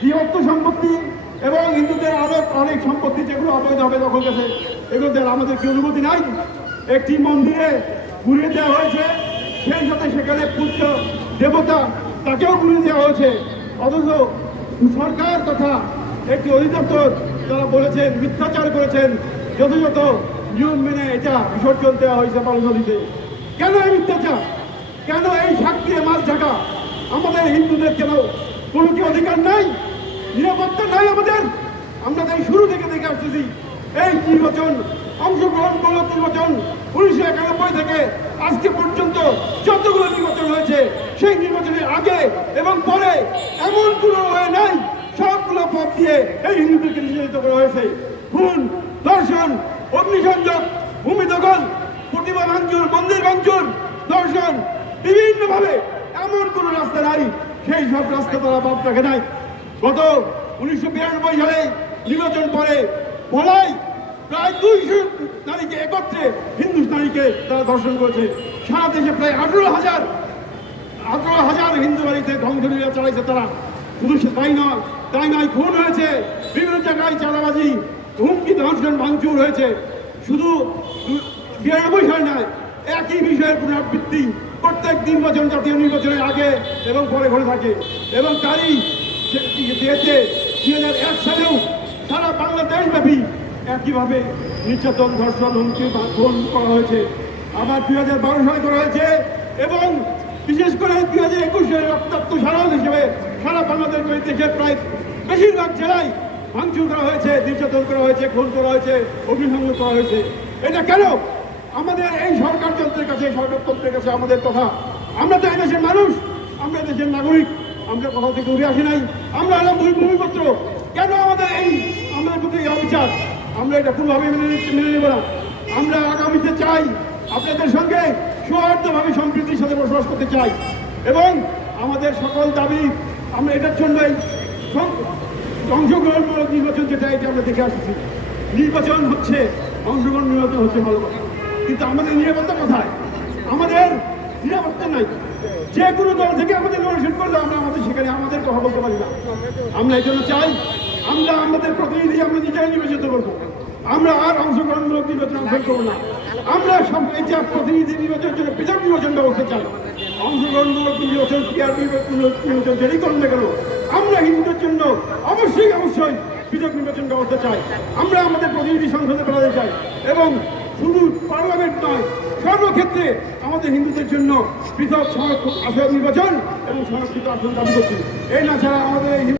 বৃহত্ত সম্পত্তি এবং হিন্দুদের আরও অনেক সম্পত্তি যেগুলো অবৈধভাবে দখল গেছে এগুলো দেওয়ার আমাদের কি অনুমতি নাই? একটি মন্দিরে ঘুরিয়ে দেওয়া হয়েছে। সেই সাথে সেখানে পুত্র দেবতা তাকেও ঘুরিয়ে দেওয়া হয়েছে। অথচ সরকার তথা একটি অধিদপ্তর তারা বলেছেন, মিথ্যাচার করেছেন, যথাযথ নিয়ম মেনে এটা বিসর্জন দেওয়া হয়েছে বালু নদীতে। কেন এই মিথ্যাচার? কেন এই সাক্ষী মাছ ঢাকা? আমাদের হিন্দুদের কেন কোনো কি অধিকার নাই? নিরাপত্তা নাই আমাদের। আমরা তাই শুরু থেকে দেখে আসতেছি, এই নির্বাচন, অংশগ্রহণ মূলক নির্বাচন উনিশশো একানব্বই থেকে আজকে পর্যন্ত যতগুলো নির্বাচন হয়েছে, সেই নির্বাচনের আগে এবং পরে এমন কোনো হয়ে নাই, সবগুলো পথ দিয়ে এই হিন্দুদেরকে নিষেধিত করা হয়েছে। খুন, ধর্ষণ, অগ্নিসংযোগ, ভূমি দখল, প্রতিমা ভাঙচুর, মন্দির ভাঙচুর, ধর্ষণ, বিভিন্নভাবে এমন কোনো রাস্তা নাই, সেই সব রাস্তা তারা বাদ রাখে নাই। গত উনিশশো বিরানব্বই সালে নির্বাচন পরে বলাই প্রায় দুইশো নারীকে একত্রে হিন্দু নারীকে তারা ধর্ষণ করেছে। সারা দেশে প্রায় আঠেরো হাজার, আঠারো হাজার হিন্দু বাড়িতে ধ্বংসলীলা চালাইছে তারা। শুধু তাই নয় তাই নয়, খুন হয়েছে, বিভিন্ন জায়গায় চাঁদাবাজি, হুমকি, ধর্ষণ, ভাঙচুর হয়েছে। শুধু বিরানব্বই সাল নয়, একই বিষয়ের পুনরাবৃত্তি প্রত্যেক নির্বাচন জাতীয় নির্বাচনের আগে এবং পরে ঘটে থাকে। এবং তারই দিয়েছে। দুই হাজার এক সালেও সারা বাংলাদেশব্যাপী একইভাবে নির্যাতন, ধর্ষণ, হুমকি খুন করা হয়েছে। আবার দুই হাজার বারো সালে করা হয়েছে এবং বিশেষ করে দুই হাজার একুশের রক্তাক্ত সারা হিসেবে সারা বাংলাদেশ দেশের প্রায় বেশিরভাগ জেলায় ভাঙচুর করা হয়েছে, নির্যাতন করা হয়েছে, খুন করা হয়েছে, অগ্নিসংযোগ করা হয়েছে। এটা কেন? আমাদের এই সরকারতন্ত্রের কাছে সরকারতন্ত্রের কাছে আমাদের কথা। আমরা তো এই দেশের মানুষ, আমরা দেশের নাগরিক। আমরা কোথাও থেকে উড়ে আসি নাই। আমরা হলাম ভূমি ভূমিপত্র। কেন আমাদের এই আমাদের প্রতি অবিচার? আমরা এটা কোনোভাবে মেনে মেনে নেব না। আমরা আগামীতে চাই আপনাদের সঙ্গে সৌহার্দ্যভাবে সম্প্রীতির সাথে বসবাস করতে চাই। এবং আমাদের সকল দাবি আমরা এটার জন্যই অংশগ্রহণমূলক নির্বাচন যেটা, এটা আমরা দেখে আসছি। নির্বাচন হচ্ছে, অংশগ্রহণ হচ্ছে ভালো কথা। কিন্তু আমাদের নিরাপত্তা কোথায়? আমাদের নিরাপত্তা নাই। যে কোনো দল থেকে আমাদের নমিনেশন করলে আমরা আমাদের সেখানে আমাদের কথা বলতে পারি না। আমরা এই জন্য চাই, আমরা আমাদের প্রতিনিধি আমরা নিজেরাই নির্বাচিত করব। আমরা আর অংশগ্রহণমূলক নির্বাচন করব না। আমরা সব যে প্রতিনিধি নির্বাচনের জন্য পৃথক নির্বাচন ব্যবস্থা চাই। অংশগ্রহণমূলক নির্বাচন ক্রিয়ার নির্বাচন যেটি করুন না কেন, আমরা হিন্দুদের জন্য অবশ্যই অবশ্যই পৃথক নির্বাচন ব্যবস্থা চাই। আমরা আমাদের প্রতিনিধি সংসদে বেড়াতে চাই এবং শুধু পার্লামেন্ট নয়। সর্বক্ষেত্রে আমাদের হিন্দুদের জন্য পৃথক সংরক্ষণ আসন নির্বাচন এবং সংরক্ষিত আসন দাবি করছি। এই না ছাড়া আমাদের